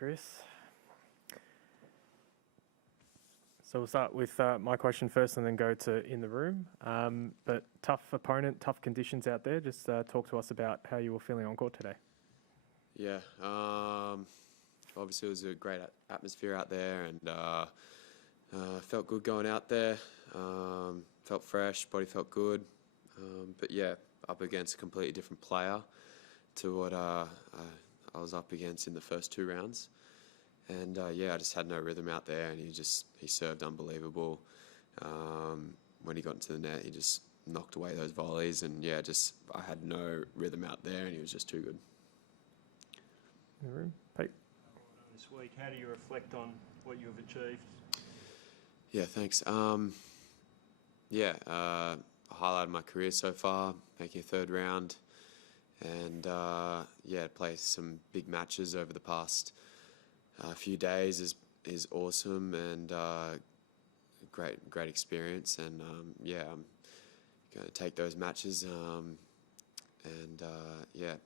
Chris. So we'll start with my question first and then go to in the room. But tough opponent, tough conditions out there. Just talk to us about how you were feeling on court today. Yeah, obviously it was a great atmosphere out there, and felt good going out there. Felt fresh, body felt good. But yeah, up against a completely different player to what I was up against in the first two rounds. And yeah, I just had no rhythm out there, and he served unbelievable. When he got into the net, he just knocked away those volleys, and yeah, I had no rhythm out there, and he was just too good. In the room, Pete. This week, how do you reflect on what you've achieved? Yeah, thanks. Yeah, I highlighted my career so far, making a third round, and yeah, play some big matches over the past few days is awesome, and great experience, and yeah, I'm going to take those matches, and yeah,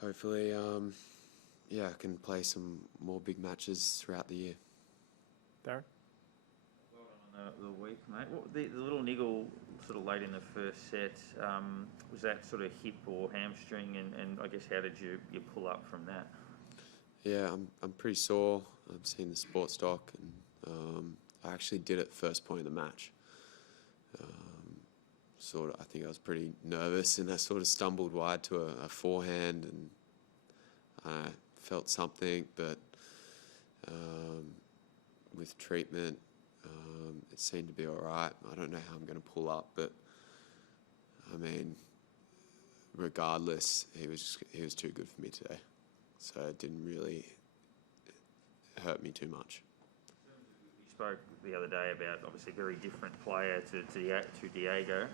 hopefully yeah, I can play some more big matches throughout the year. Darren? Well done on the week, mate. The little niggle sort of late in the first set, was that sort of hip or hamstring, and I guess how did you pull up from that? Yeah, I'm pretty sore. I've seen the sports doc, and I actually did it first point of the match. I think I was pretty nervous, and I sort of stumbled wide to a forehand, and I felt something, but with treatment, it seemed to be all right. I don't know how I'm going to pull up, but I mean, regardless, he was too good for me today. So it didn't really hurt me too much. You spoke the other day about obviously a very different player to Diego.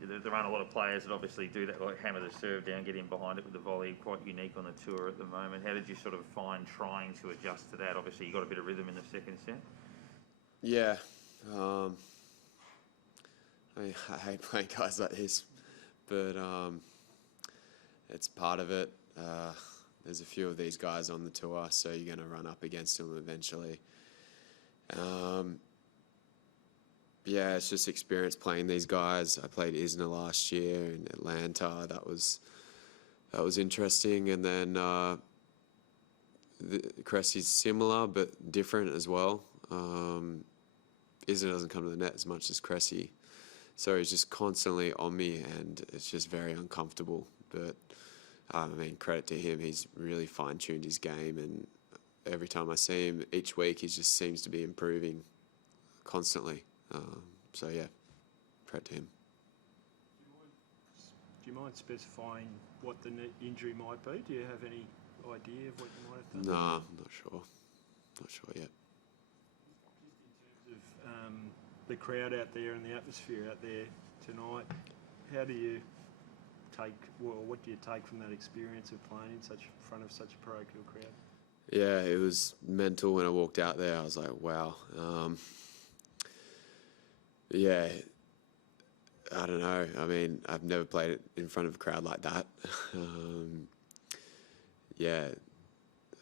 There aren't a lot of players that obviously do that, like hammer the serve down, get in behind it with the volley. Quite unique on the tour at the moment. How did you sort of find trying to adjust to that? Obviously, you got a bit of rhythm in the second set. Yeah, I mean, I hate playing guys like this, but it's part of it. There's a few of these guys on the tour, so you're going to run up against them eventually. Yeah, it's just experience playing these guys. I played Isner last year in Atlanta. That was interesting. And then Cressy's similar but different as well. Isner doesn't come to the net as much as Cressy, so he's just constantly on me, and it's just very uncomfortable. But I mean, credit to him, he's really fine-tuned his game, and every time I see him each week, he just seems to be improving constantly. So yeah, credit to him. Do you mind specifying what the injury might be? Do you have any idea of what you might have done? No, I'm not sure. Not sure yet. Just in terms of the crowd out there and the atmosphere out there tonight, how do you what do you take from that experience of playing in front of such a parochial crowd? Yeah, it was mental when I walked out there. I was like, wow. Yeah, I don't know. I mean, I've never played it in front of a crowd like that. Yeah,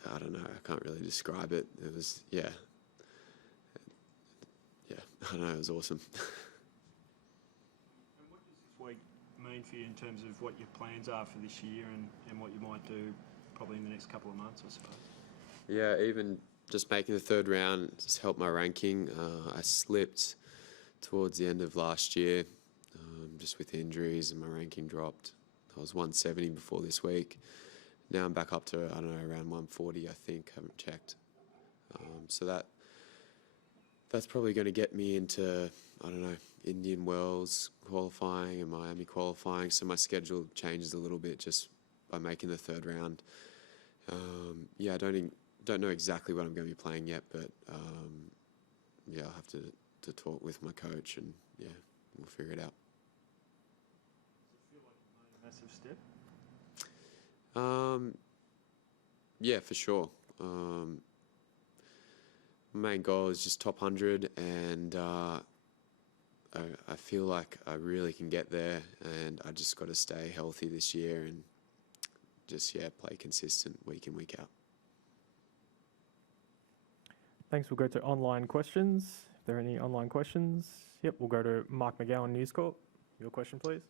I don't know. I can't really describe it. It was, yeah, I don't know. It was awesome. And what does this week mean for you in terms of what your plans are for this year and what you might do probably in the next couple of months, I suppose? Yeah, even just making the third round just helped my ranking. I slipped towards the end of last year, just with injuries, and my ranking dropped. I was 170 before this week. Now I'm back up to, I don't know, around 140, I think. I haven't checked. So that's probably going to get me into, I don't know, Indian Wells qualifying and Miami qualifying. So my schedule changes a little bit just by making the third round. Yeah, I don't know exactly what I'm going to be playing yet, but yeah, I'll have to talk with my coach, and yeah, we'll figure it out. Does it feel like you've made a massive step? Yeah, for sure. My main goal is just top 100, and I feel like I really can get there, and I just got to stay healthy this year and just, yeah, play consistent week in, week out. Thanks. We'll go to online questions. If there are any online questions, yep, we'll go to Mark McGowan, News Corp. Your question, please.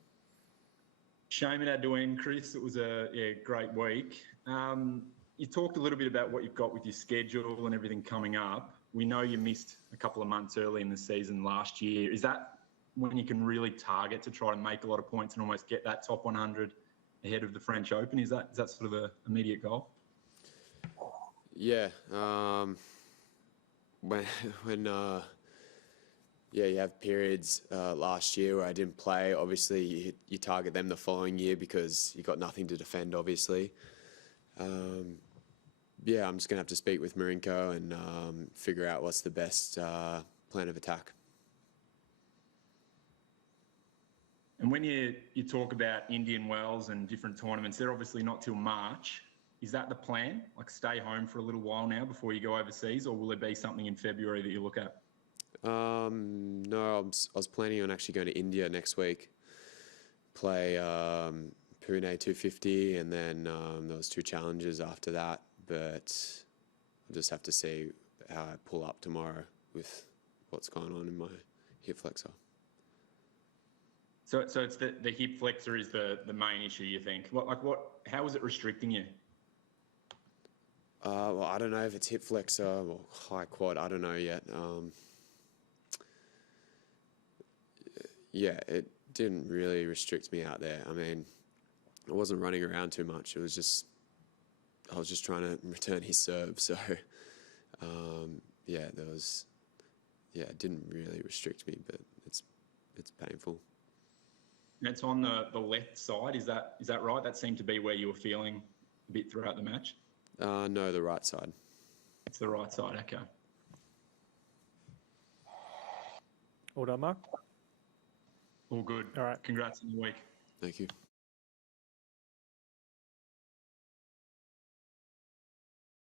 Shame it had to end, Chris. It was a great week. You talked a little bit about what you've got with your schedule and everything coming up. We know you missed a couple of months early in the season last year. Is that when you can really target to try to make a lot of points and almost get that top 100 ahead of the French Open? Is that sort of the immediate goal? Yeah. You have periods last year where I didn't play. Obviously, you target them the following year because you got nothing to defend, obviously. I'm just going to have to speak with Marinko and figure out what's the best plan of attack. And when you talk about Indian Wells and different tournaments, they're obviously not till March. Is that the plan? Like stay home for a little while now before you go overseas, or will there be something in February that you look at? No, I was planning on actually going to India next week, play Pune 250, and then there was 2 challenges after that. But I'll just have to see how I pull up tomorrow with what's going on in my hip flexor. So it's the hip flexor is the main issue, you think? How is it restricting you? Well, I don't know if it's hip flexor or high quad. I don't know yet. It didn't really restrict me out there. I mean, I wasn't running around too much. I was just trying to return his serve. So, it didn't really restrict me, but it's painful. It's on the left side. Is that right? That seemed to be where you were feeling a bit throughout the match. No, the right side. It's the right side. Okay. All done, Mark? All good. All right. Congrats on the week. Thank you.